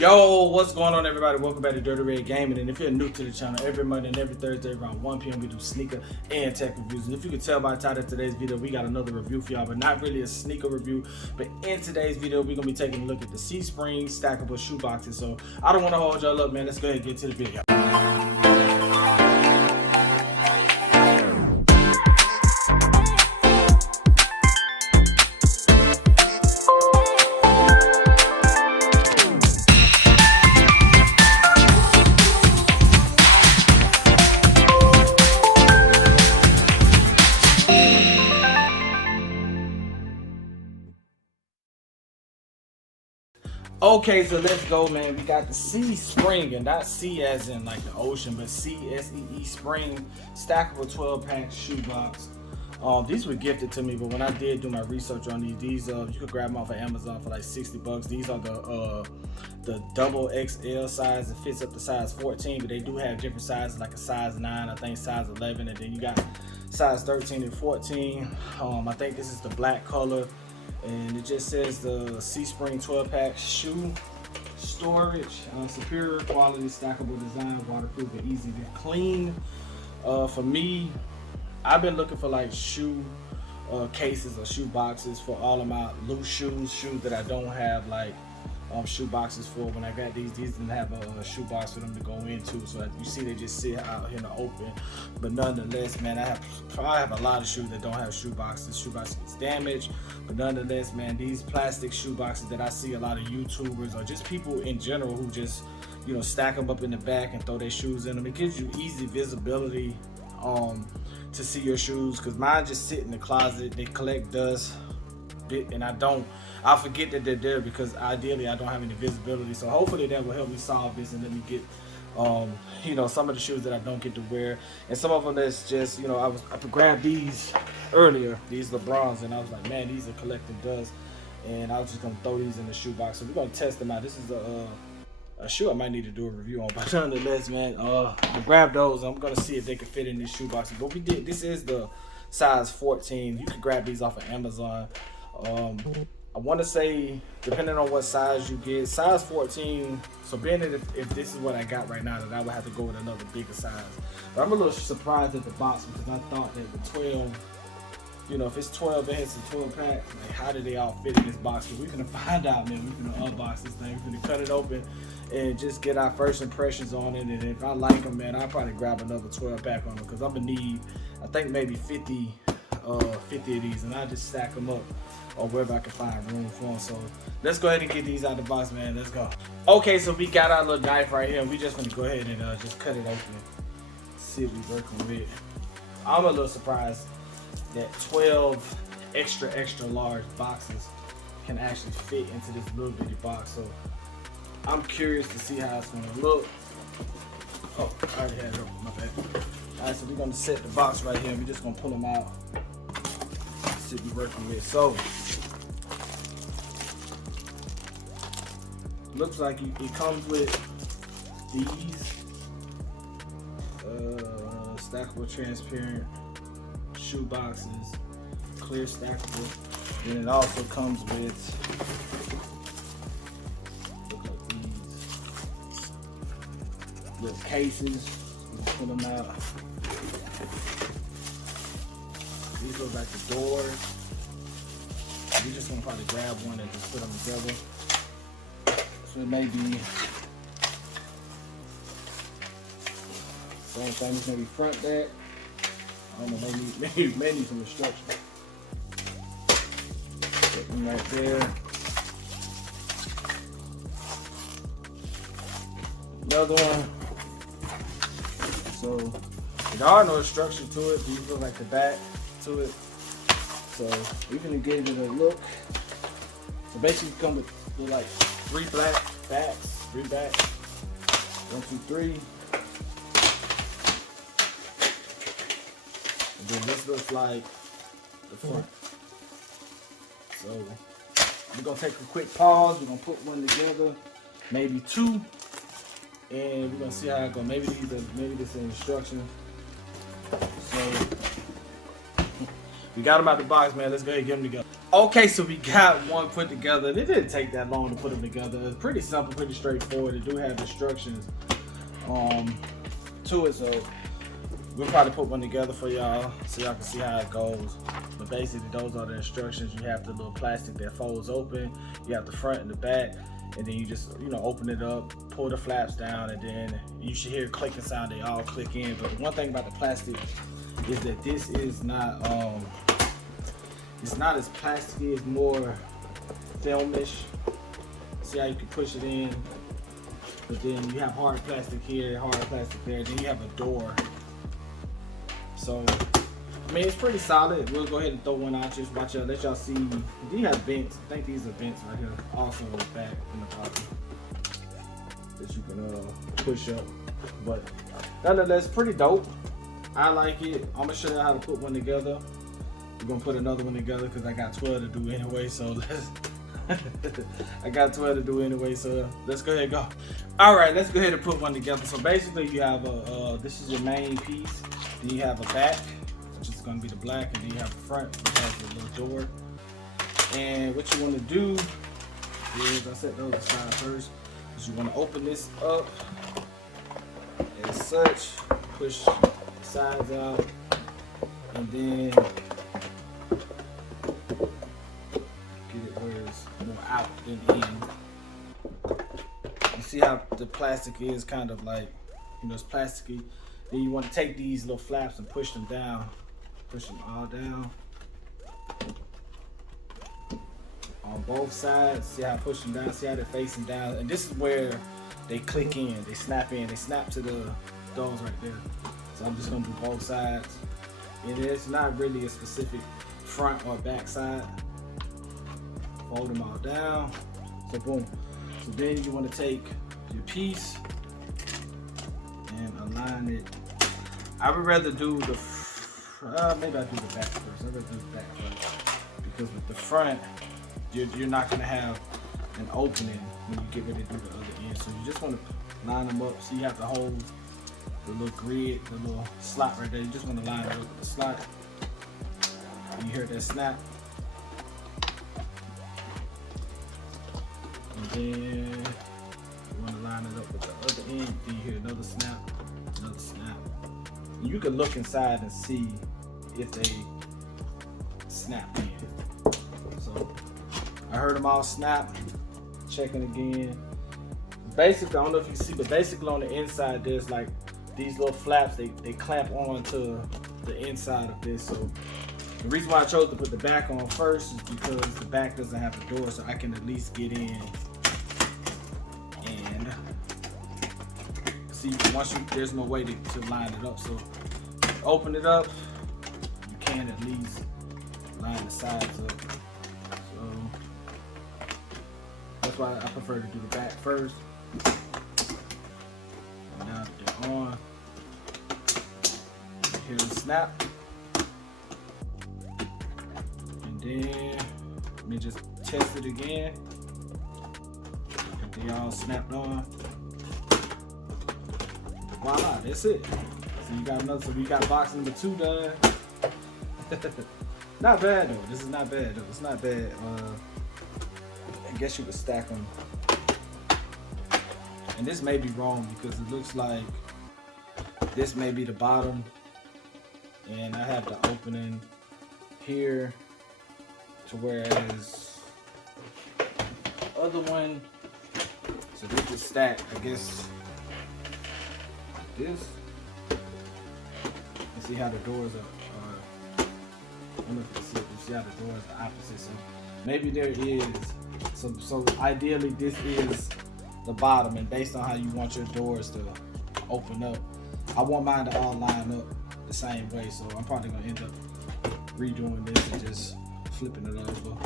Yo, what's going on, everybody? Welcome back to Dirty Red Gaming. And if you're new to the channel, every Monday and every Thursday around 1 p.m. we do sneaker and tech reviews. And if you can tell by the title of today's video, we got another review for y'all, but not really a sneaker review. But in today's video, we're gonna be taking a look at the See Spring Stackable Shoeboxes. So I don't want to hold y'all up, man. Let's go ahead and get to the video. Okay, so let's go, man. We got the See Spring, and not C as in like the ocean, but C-S-E-E Spring Stackable 12-pack shoebox. These were gifted to me, but when I did do my research on these you could grab them off of Amazon for like 60 bucks. These are the double XL size. It fits up to size 14, but they do have different sizes, like a size 9, I think size 11, and then you got size 13 and 14. I think this is the black color. And it just says the See Spring 12-pack shoe storage, superior quality, stackable design, waterproof and easy to clean. For me, I've been looking for like shoe cases or shoe boxes for all of my loose shoes that I don't have like shoe boxes for. When I got these didn't have a shoe box for them to go into, so you see they just sit out here in the open. But nonetheless, man, I have a lot of shoes that don't have shoe boxes. Shoe box gets damaged, but nonetheless, man, these plastic shoe boxes that I see a lot of YouTubers or just people in general who just, you know, stack them up in the back and throw their shoes in them. It gives you easy visibility to see your shoes, because mine just sit in the closet. They collect dust, and I forget that they're there because ideally I don't have any visibility. So hopefully that will help me solve this and let me get you know, some of the shoes that I don't get to wear, and some of them that's just, you know, I grabbed these earlier, these LeBrons, and I was like, man, these are collecting dust, and I was just gonna throw these in the shoebox. So we're gonna test them out. This is a shoe I might need to do a review on, but nonetheless, man, I grabbed those. I'm gonna see if they can fit in this shoebox. But we did. This is the size 14. You can grab these off of Amazon. I want to say, depending on what size you get, size 14. So being that if this is what I got right now, that I would have to go with another bigger size. But I'm a little surprised at the box, because I thought that the 12, you know, if it's 12 and it's a 12 pack, like how did they all fit in this box? But we're gonna find out, man. We're gonna unbox this thing. We're gonna cut it open and just get our first impressions on it. And if I like them, man, I'll probably grab another 12 pack on them, because I'm gonna need, I think maybe 50 of these, and I just stack them up or wherever I can find room for them. So let's go ahead and get these out of the box, man. Let's go. Okay, so we got our little knife right here. We just gonna go ahead and just cut it open. See what we're working with. I'm a little surprised that 12 extra large boxes can actually fit into this little bitty box. So I'm curious to see how it's gonna look. Oh, I already had it open, my bad. All right, so we're gonna set the box right here. We're just gonna pull them out. See what we're working with. So looks like it comes with these stackable transparent shoe boxes, clear stackable. Then it also comes with, look like these little cases. Pull them out. These look like the doors. We're just gonna probably grab one and just put them together. So it may be same thing. This may be front back. I don't know. May need some instruction. Put them right there. Another one. So there are no instruction to it. These look like the back to it. So we're gonna give it a look. So basically come with like 3 black backs, 3 backs. 1, 2, 3. And then this looks like the front. So we're gonna take a quick pause. We're gonna put one together, maybe 2, and we're gonna see how it goes. Maybe this is an instruction. So We got them out the box, man. Let's go ahead and get them together. Okay, so we got one put together. It didn't take that long to put them together. It's pretty simple, pretty straightforward. They do have instructions to it, so we'll probably put one together for y'all so y'all can see how it goes. But basically, those are the instructions. You have the little plastic that folds open. You have the front and the back, and then you just, you know, open it up, pull the flaps down, and then you should hear a clicking sound. They all click in. But one thing about the plastic is that this is not it's not as plasticky, it's more filmish. See how you can push it in, but then you have hard plastic here, hard plastic there, then you have a door. So I mean, it's pretty solid. We'll go ahead and throw one out, just watch out, let y'all see. These have vents. I think these are vents right here, also on the back in the bottom that you can push up. But nonetheless, pretty dope. I like it. I'm gonna show you how to put one together. We're gonna put another one together because I got 12 to do anyway. So let's I got 12 to do anyway. So let's go ahead and go. All right, let's go ahead and put one together. So basically, you have this is your main piece. Then you have a back, which is gonna be the black, and then you have the front, which has a little door. And what you want to do is, I set those aside first. Is you want to open this up as such, push sides out, and then get it where it's more out than in. You see how the plastic is kind of like, you know, it's plasticky. Then you want to take these little flaps and push them down. Push them all down. On both sides, see how I push them down, see how they're facing down. And this is where they click in, they snap to those right there. So I'm just gonna do both sides. And it's not really a specific front or back side. Fold them all down. So boom. So then you want to take your piece and align it. I would rather do the maybe I do the back first. I'd rather do the back first because with the front, you're not gonna have an opening when you get ready to do the other end. So you just want to line them up. So you have to hold the little grid, the little slot right there. You just want to line it up with the slot. You hear that snap. And then you want to line it up with the other end. Then you hear another snap, another snap. And you can look inside and see if they snap in. So I heard them all snap. Checking again. Basically, I don't know if you can see, but basically on the inside there's like these little flaps, they clamp onto the inside of this. So the reason why I chose to put the back on first is because the back doesn't have a door, so I can at least get in and see once there's no way to line it up. So open it up, you can at least line the sides up. So that's why I prefer to do the back first. Now that they're on, hear the snap, and then let me just test it again. If they all snapped on, voila, that's it. So you got another. So we got box number 2 done. Not bad though. This is not bad though. It's not bad. I guess you could stack them. And this may be wrong because it looks like this may be the bottom, and I have the opening here to whereas the other one. So they just stack, I guess, like this. And see how the doors are. I don't know if you can see it, but see how the doors are opposite. So maybe there is. So ideally this is the bottom, and based on how you want your doors to open up, I want mine to all line up the same way. So I'm probably gonna end up redoing this and just flipping it over.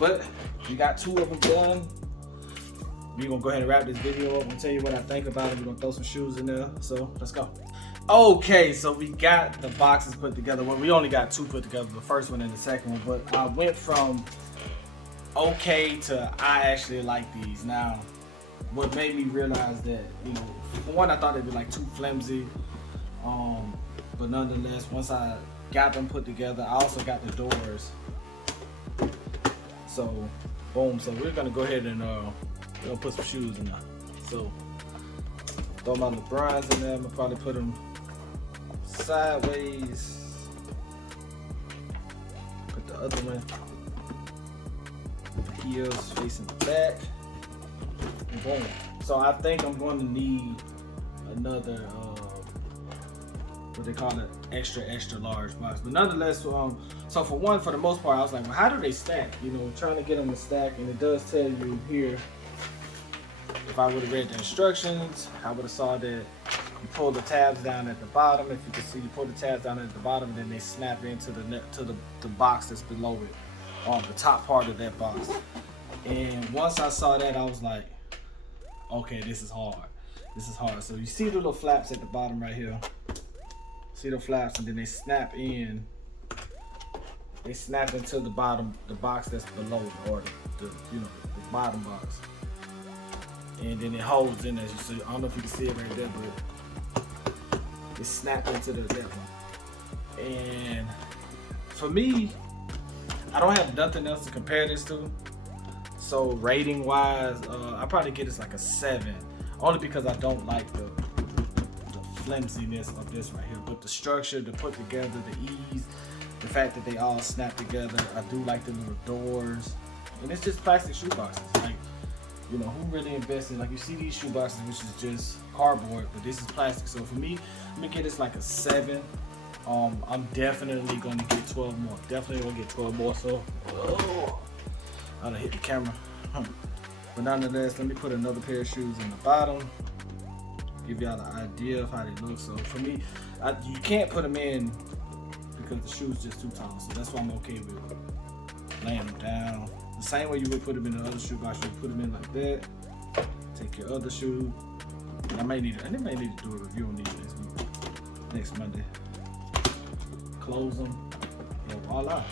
But we got 2 of them done. We're gonna go ahead and wrap this video up and tell you what I think about it. We're gonna throw some shoes in there. So let's go. Okay, so we got the boxes put together. Well, we only got 2 put together, the first one and the second one, but I went from okay to I actually like these. Now, what made me realize that, you know, for one, I thought they'd be like too flimsy, but nonetheless, once I got them put together. I also got the doors. So, boom. So we're gonna go ahead and we're gonna put some shoes in there. So, throw my LeBrons in there. I'm gonna probably put them sideways. Put the other one, the heels facing the back. And boom. So I think I'm going to need another, what they call it, extra large box. But nonetheless, so for the most part, I was like, well, how do they stack? You know, trying to get them to stack, and it does tell you here. If I would have read the instructions, I would have saw that you pull the tabs down at the bottom. If you can see, you pull the tabs down at the bottom, then they snap into the box that's below it, on the top part of that box. And once I saw that, I was like, okay, this is hard. This is hard. So you see the little flaps at the bottom right here. See the flaps, and then they snap in. They snap into the bottom, the box that's below, or the bottom box. And then it holds in, as you see. I don't know if you can see it right there, but it snapped into that one. And for me, I don't have nothing else to compare this to. So rating wise, I probably get this like a 7, only because I don't like the flimsiness of this right here. But the structure, the put together, the ease, the fact that they all snap together. I do like the little doors, and it's just plastic shoe boxes. Like, you know, who really invested? Like, you see these shoe boxes, which is just cardboard, but this is plastic. So for me, I'm gonna get this like a 7. I'm definitely gonna get 12 more. Definitely gonna get 12 more. So, I done hit the camera. But nonetheless, let me put another pair of shoes in the bottom. Give y'all the idea of how they look. So for me, you can't put them in because the shoe's just too tall. So that's why I'm okay with laying them down. The same way you would put them in the other shoe box, you would put them in like that. Take your other shoe. I may need to do a review on these next Monday. Close them, and voila.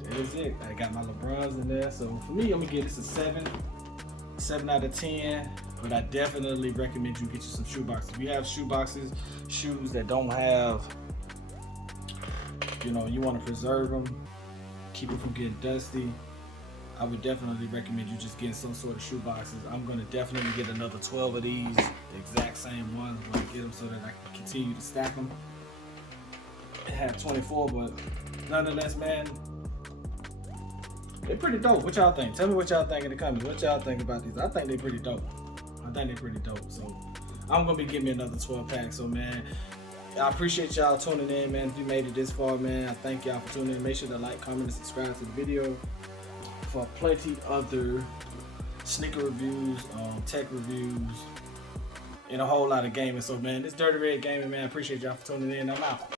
That is it. I got my LeBrons in there. So for me, I'm gonna give this a 7 out of 10. But I definitely recommend you get you some shoe boxes. If you have shoes that don't have, you know, you want to preserve them, keep it from getting dusty, I would definitely recommend you just getting some sort of shoe boxes. I'm going to definitely get another 12 of these, the exact same ones. I'm going to get them so that I can continue to stack them. I have 24, but nonetheless, man, they're pretty dope. What y'all think? Tell me what y'all think in the comments. What y'all think about these? I think they're pretty dope. So I'm gonna be getting me another 12 pack. So man, I appreciate y'all tuning in, man. If you made it this far, man, I thank y'all for tuning in. Make sure to like, comment, and subscribe to the video for plenty other sneaker reviews, tech reviews, and a whole lot of gaming. So man, this Dirty Red Gaming, man, I appreciate y'all for tuning in. I'm out.